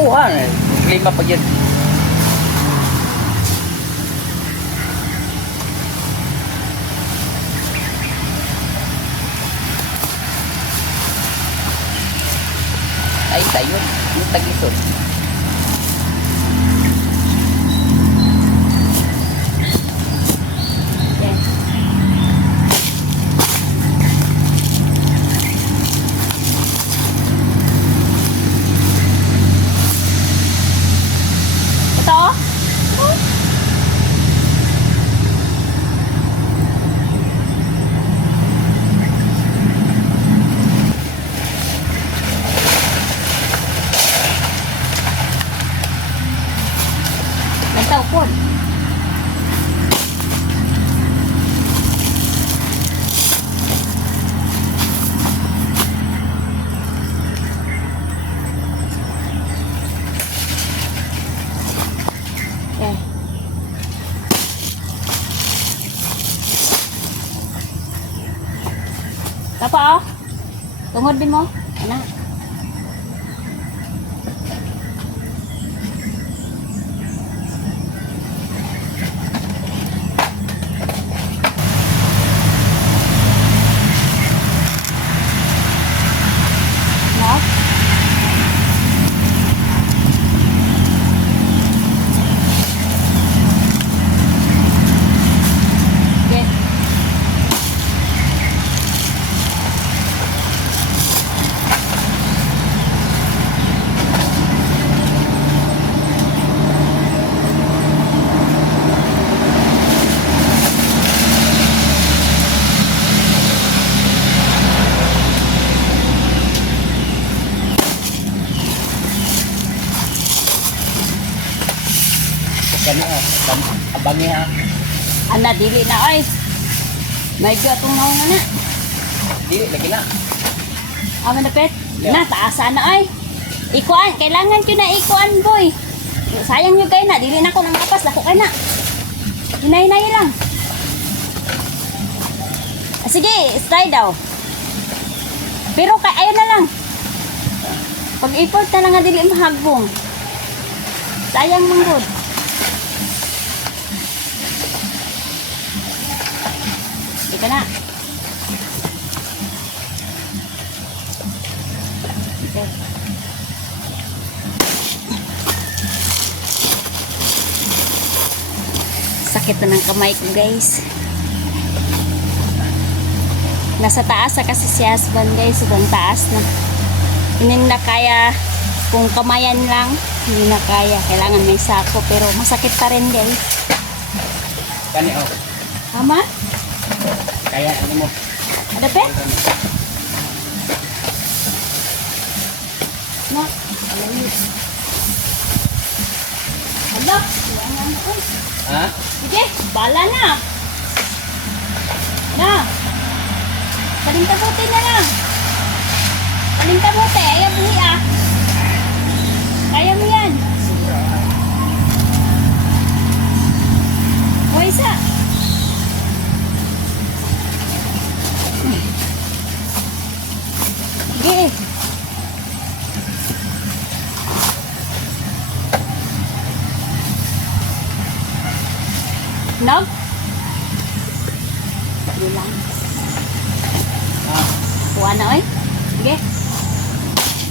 Kuhan. Lima pa yun. Ay, tayo. Yung tag-isod. Yan. Ito? Nagtaw po. Okay. Tapa oh. Tungod din mo. Ano? No? Okay. Kani abangi ha. Ana dili na ay. May gatong naong na. Dili lagi na. Aman na pet. Yeah. Na taasa na ay. Ikuan, kailangan ko na ikuan boy. Sayang nyo kayo na, dili na ko nang kapas, lako kayo na. Hinay-hinay lang. Ah, sige, try daw. Pero ayaw na lang. Pag-import na lang nga dili mahagbong. Sayang mong good. Ika na. Okay. Sakit na ng kamay ko guys. Nasa taas na kasi si husband guys. Sobrang taas na. Hindi na kaya kung kamayan lang. Hindi na kaya. Kailangan may sako. Pero masakit pa rin guys. Kani oh. Tama? Kaya ano mo? Ada pe? No. Hala. Kailangan ko. Ha? Sige, bala na. Na. Palintabuti na lang. Palintabuti. Ayaw buhi ah. Kaya mo yan. O isa. Sige. Nog? Sige lang. Kuha na oy. Sige.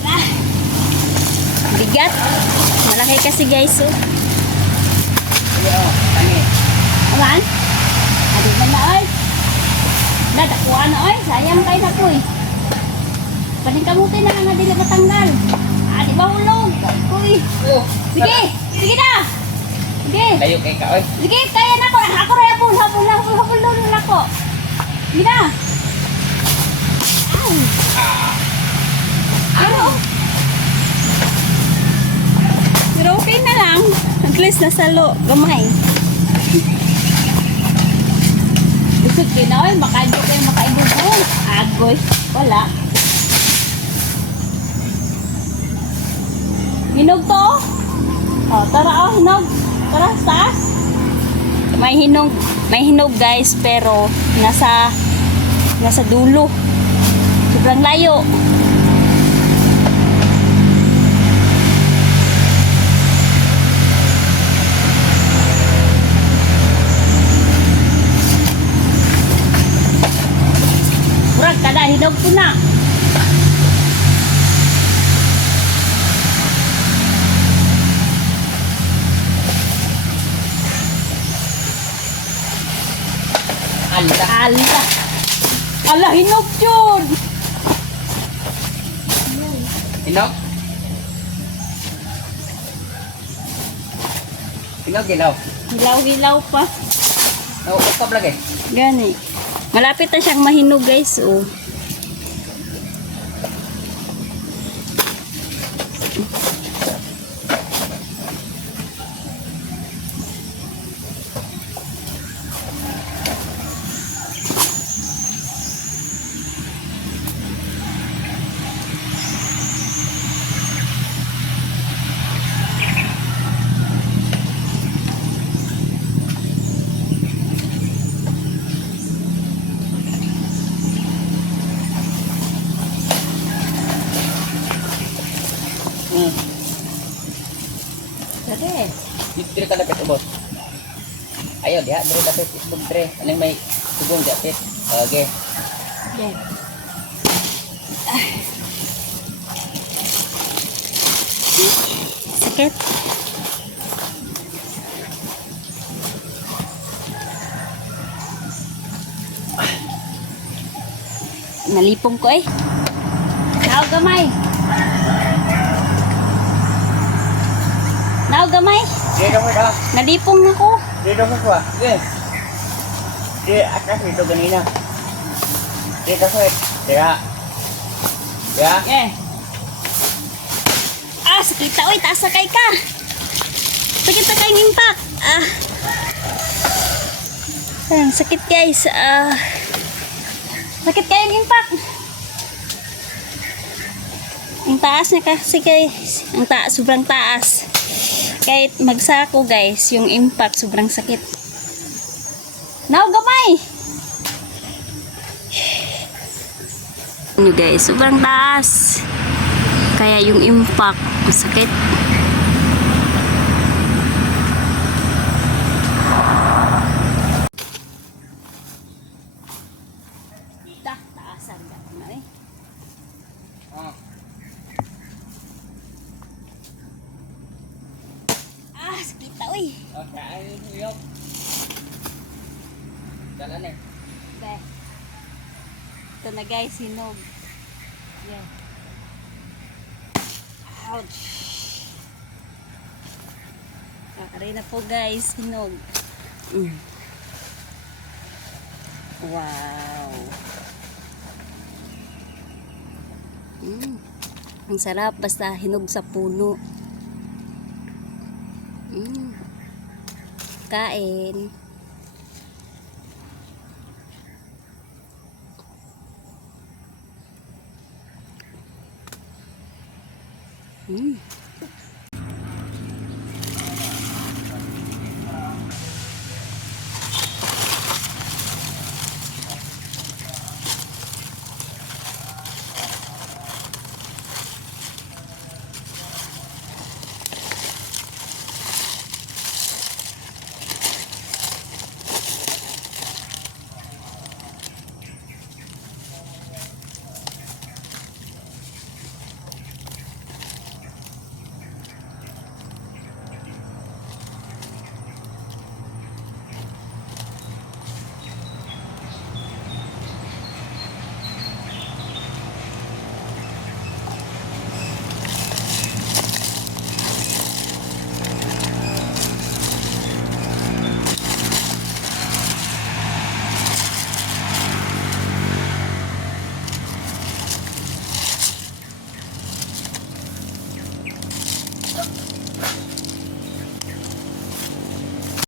Ah. Bigat. Malaki kasi guys oh. Sige oh. Kani. Aman? Adi man na oy. Nadakuha na oy. Sayang kayo na po eh. Paling kamutin na nga dili matanggal. Ah, di ba hulog? Uy. Oh. Sige. Sige na. Sige. Layo kay ka oy. Sige, kaya na ko. Ako rin habol na ako. Sige na. Ay. Ah. Pero okay na lang. At least nasa gamay. Isod kayo na oy. Makaibog kayo makaibog. Agoy. Wala. Hinog to? Oh, tara oh, hinog. Tara, taas. May hinog guys, pero nasa dulo. Sobrang layo. Hinog ko na. Ala. Ala. Ala, hinog yun. Hinog? Hinog, hilaw. Hilaw-hilaw pa. Nauup pa vlog eh. Gani. Malapit na siyang mahinog guys. Oh. Dere. Dito ka dapat ubos. Ayo dia, dre dapat isbog dre. Anong may tugong dapat. Okay. Yeah. Sakit. Nalipong ko eh. Tao gamay. Tao gamay. Dre dapat dah. Nalipong ako. Dre dapat ba? Yes. Dre atas itu ganina. Dre dapat. Ya. Ya. Eh. Ah, sakit ta. Uy, taas sakay ka. Sakit na kayong impact. Ah. Ayan, sakit guys. Ah. Sakit kayong impact. Ang taas na kasi guys. Ang taas, sobrang taas. Kahit magsako guys, yung impact sobrang sakit. Now, gamay! Ano guys, sobrang taas. Kaya yung impact, masakit. Taasan ka na eh. Oh. Ah, sakit na uy. Okay, ay yuk. Jalan eh. Be. Ito na guys, hinog. Yeah. Ouch. Kakari na po guys, hinog. Wow. Ang sarap basta hinog sa puno. Kain.